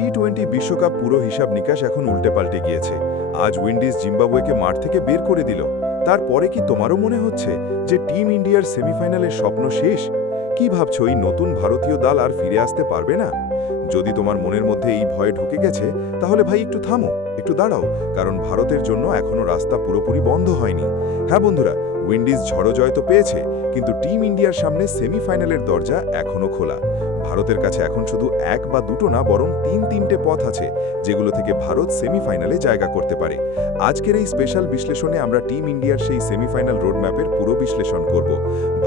টি-20 বিশ্বকাপ পুরো হিসাব নিকাশ এখন উল্টে পাল্টে গিয়েছে। আজ উইন্ডিজ জিম্বাবুয়েকে মাঠ থেকে বের করে দিল। তারপরে কি তোমারও মনে হচ্ছে যে টিম ইন্ডিয়ার সেমিফাইনালের স্বপ্ন শেষ? কি ভাবছো, এই নতুন ভারতীয় দল আর ফিরে আসতে পারবে না? যদি তোমার মনের মধ্যে এই ভয় ঢুকে গেছে, তাহলে ভাই একটু থামো, একটু দাঁড়াও, কারণ ভারতের জন্য এখনও রাস্তা পুরোপুরি বন্ধ হয়নি। হ্যাঁ বন্ধুরা, উইন্ডিজ ঝড়ো জয় তো পেয়েছে, কিন্তু টিম ইন্ডিয়ার সামনে সেমিফাইনালের দরজা এখনও খোলা। ভারতের কাছে এখন শুধু এক বা দুটো না, বরং তিনটে পথ আছে, যেগুলো থেকে ভারত সেমিফাইনালে জায়গা করতে পারে। আজকের এই স্পেশাল বিশ্লেষণে আমরা টিম ইন্ডিয়ার সেই সেমিফাইনাল রোডম্যাপের পুরো বিশ্লেষণ করব।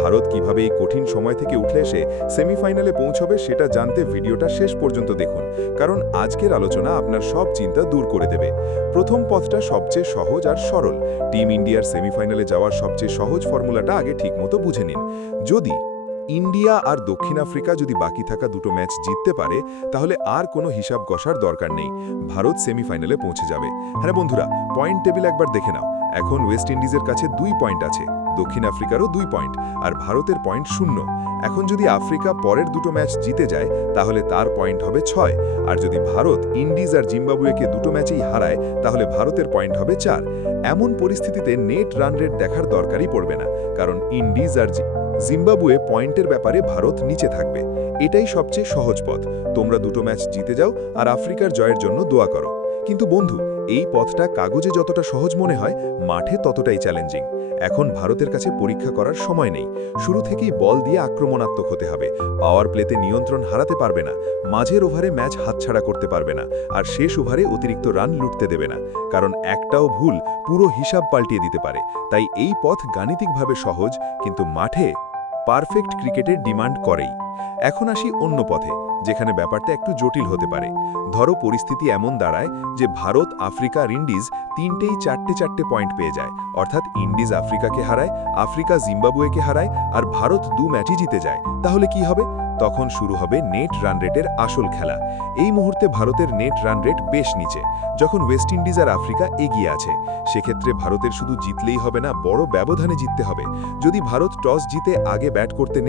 ভারত কিভাবে এই কঠিন সময় থেকে উঠে এসে সেমিফাইনালে পৌঁছবে সেটা জানতে ভিডিওটা শেষ পর্যন্ত দেখুন, কারণ আজকের আলোচনা আপনার সব চিন্তা দূর করে দেবে। প্রথম পথটা সবচেয়ে সহজ আর সরল। টিম ইন্ডিয়ার সেমিফাইনালে যাওয়ার সবচেয়ে সহজ ফর্মুলাটা আগে ঠিকমতো বুঝে নিন। যদি ইন্ডিয়া আর দক্ষিণ আফ্রিকা যদি বাকি থাকা দুটো ম্যাচ জিততে পারে, তাহলে আর কোনো হিসাব কষার দরকার নেই, ভারত সেমিফাইনালে পৌঁছে যাবে। হ্যাঁ বন্ধুরা, পয়েন্ট টেবিল একবার দেখে নাও। এখন ওয়েস্ট ইন্ডিজের কাছে 2 পয়েন্ট আছে, দক্ষিণ আফ্রিকারও 2 পয়েন্ট, আর ভারতের পয়েন্ট 0। এখন যদি আফ্রিকা পরের দুটো ম্যাচ জিতে যায়, তাহলে তার পয়েন্ট হবে 6, আর যদি ভারত ইন্ডিজ আর জিম্বাবুয়েকে দুটো ম্যাচেই হারায়, তাহলে ভারতের পয়েন্ট হবে 4। এমন পরিস্থিতিতে নেট রান রেট দেখার দরকারই পড়বে না, কারণ ইন্ডিজ আর জিম্বাবুয়ে পয়েন্টের ব্যাপারে ভারত নিচে থাকবে। এটাই সবচেয়ে সহজ পথ। তোমরা দুটো ম্যাচ জিতে যাও আর আফ্রিকার জয়ের জন্য দোয়া করো। কিন্তু বন্ধু, এই পথটা কাগজে যতটা সহজ মনে হয়, মাঠে ততটাই চ্যালেঞ্জিং। এখন ভারতের কাছে পরীক্ষা করার সময় নেই। শুরু থেকেই বল দিয়ে আক্রমণাত্মক হতে হবে। পাওয়ার প্লেতে নিয়ন্ত্রণ হারাতে পারবে না, মাঝের ওভারে ম্যাচ হাতছাড়া করতে পারবে না, আর শেষ ওভারে অতিরিক্ত রান লুটতে দেবে না, কারণ একটাও ভুল পুরো হিসাব পাল্টিয়ে দিতে পারে। তাই এই পথ গাণিতিকভাবে সহজ, কিন্তু মাঠে পারফেক্ট ক্রিকেটের ডিমান্ড করেই। এখন আসি অন্য পথে, যেখানে ব্যাপারটা একটু জটিল হতে পারে। ধরো পরিস্থিতি এমন দাঁড়ায় যে ভারত, আফ্রিকা আর ইন্ডিজ তিনটেই 4টে পয়েন্ট পেয়ে যায়, অর্থাৎ ইন্ডিজ আফ্রিকাকে হারায়, আফ্রিকা জিম্বাবুয়েকে হারায়, আর ভারত 2 ম্যাচই জিতে যায়। তাহলে কি হবে? তখন শুরু হবে নেট রান রেটের আসল খেলা। এই মুহূর্তে ভারতের নেট রান রেট বেশ নিচে, যখন ওয়েস্ট ইন্ডিজ আর আফ্রিকা এগিয়ে আছে। সেক্ষেত্রে ভারতের শুধু জিতলেই হবে না, বড় ব্যবধানে জিততে হবে। যদি ভারত টস জিতে আগে ব্যাট করতে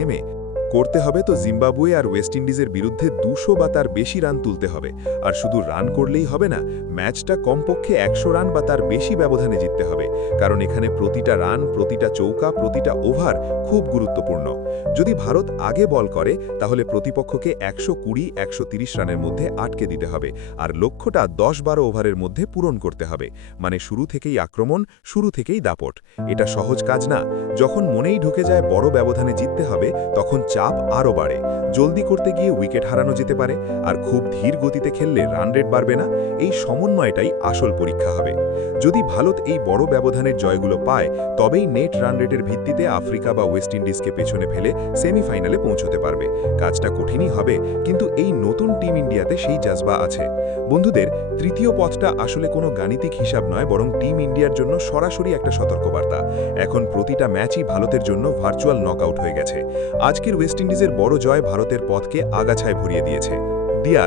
হবে, তো জিম্বাবুয়ে আর ওয়েস্ট ইন্ডিজের বিরুদ্ধে 200 বা তার বেশি রান তুলতে হবে। আর শুধু রান করলেই হবে না, ম্যাচটা কমপক্ষে 100 রান বা তার বেশি ব্যবধানে জিততে হবে, কারণ এখানে প্রতিটা রান, প্রতিটা চৌকা, প্রতিটা ওভার খুব গুরুত্বপূর্ণ। যদি ভারত আগে বল করে, তাহলে প্রতিপক্ষকে 120-130 রানের মধ্যে আটকে দিতে হবে, আর লক্ষ্যটা 10-12 ওভারের মধ্যে পূরণ করতে হবে। মানে শুরু থেকেই আক্রমণ, শুরু থেকেই দাপট। এটা সহজ কাজ না। যখন মনেই ঢুকে যায় বড় ব্যবধানে জিততে হবে, তখন চাপ আরও বাড়ে। জলদি করতে গিয়ে উইকেট হারানো যেতে পারে, আর খুব ধীর গতিতে খেললে রান রেট বাড়বে না। এই সমন্বয়টাই আসল পরীক্ষা হবে। যদি ভারত এই বড় ব্যবধানের জয়গুলো পায়, তবেই নেট রান রেটের ভিত্তিতে আফ্রিকা বা ওয়েস্ট ইন্ডিজকে পেছনে ফেলে সেমিফাইনালে পৌঁছতে পারবে। কাজটা কঠিনই হবে, কিন্তু এই নতুন টিম ইন্ডিয়াতে সেই জাজবা আছে। বন্ধুদের, তৃতীয় পথটা আসলে কোনো গাণিতিক হিসাব নয়, বরং টিম ইন্ডিয়ার জন্য সরাসরি একটা সতর্কবার্তা। এখন প্রতিটা ম্যাচই ভারতের জন্য ভার্চুয়াল নকআউট হয়ে গেছে। আজকের ওয়েস্ট ইন্ডিজের বড় জয় ভারতের পথকে আগাছায় ভরিয়ে দিয়েছে।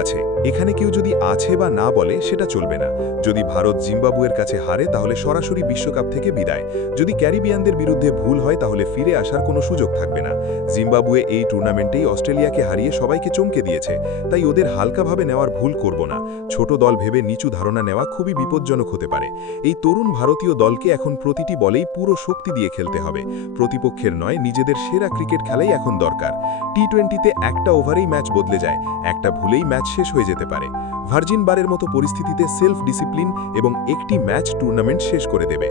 আছে এখানে কেউ যদি আছে বা না বলে, সেটা চলবে না। যদি ভারত জিম্বাবুয়ের কাছে হারে, তাহলে সরাসরি বিশ্বকাপ থেকে বিদায়। যদি ক্যারিবিয়ানদের বিরুদ্ধে ভুল হয়, তাহলে ফিরে আসার কোনো সুযোগ থাকবে না। জিম্বাবুয়ে এই টুর্নামেন্টেই অস্ট্রেলিয়াকে হারিয়ে সবাইকে চমকে দিয়েছে, তাই ওদের হালকাভাবে নেওয়ার ভুল করব না। ছোট দল ভেবে নিচু ধারণা নেওয়া খুবই বিপজ্জনক হতে পারে। এই তরুণ ভারতীয় দলকে এখন প্রতিটি বলেই পুরো শক্তি দিয়ে খেলতে হবে। প্রতিপক্ষের নয়, নিজেদের সেরা ক্রিকেট খেলাই এখন দরকার। টি-20তে একটা ওভারেই ম্যাচ বদলে যায়, একটা ভুলেই ম্যাচ শেষ হয়ে যেতে পারে। ভার্জিন বারের মতো পরিস্থিতিতে সেলফ ডিসিপ্লিন এবং একটি ম্যাচ টুর্নামেন্ট শেষ করে দেবে।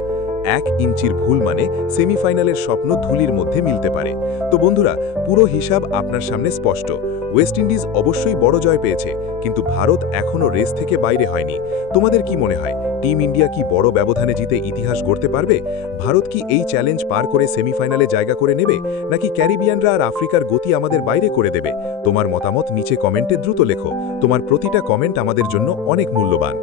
1 ইঞ্চির ভুল মানে সেমিফাইনালের স্বপ্ন ধুলির মধ্যে মিলতে পারে। তো বন্ধুরা, পুরো হিসাব আপনার সামনে স্পষ্ট। ওয়েস্ট ইন্ডিজ অবশ্যই বড় জয় পেয়েছে, কিন্তু ভারত এখনও রেস থেকে বাইরে হয়নি। তোমাদের কি মনে হয়, টিম ইন্ডিয়া কি বড় ব্যবধানে জিতে ইতিহাস গড়তে পারবে? ভারত কি এই চ্যালেঞ্জ পার করে সেমিফাইনালে জায়গা করে নেবে, নাকি ক্যারিবিয়ানরা আর আফ্রিকার গতি আমাদের বাইরে করে দেবে? তোমার মতামত নিচে কমেন্টে দ্রুত লেখো। তোমার প্রতিটা কমেন্ট আমাদের জন্য অনেক মূল্যবান।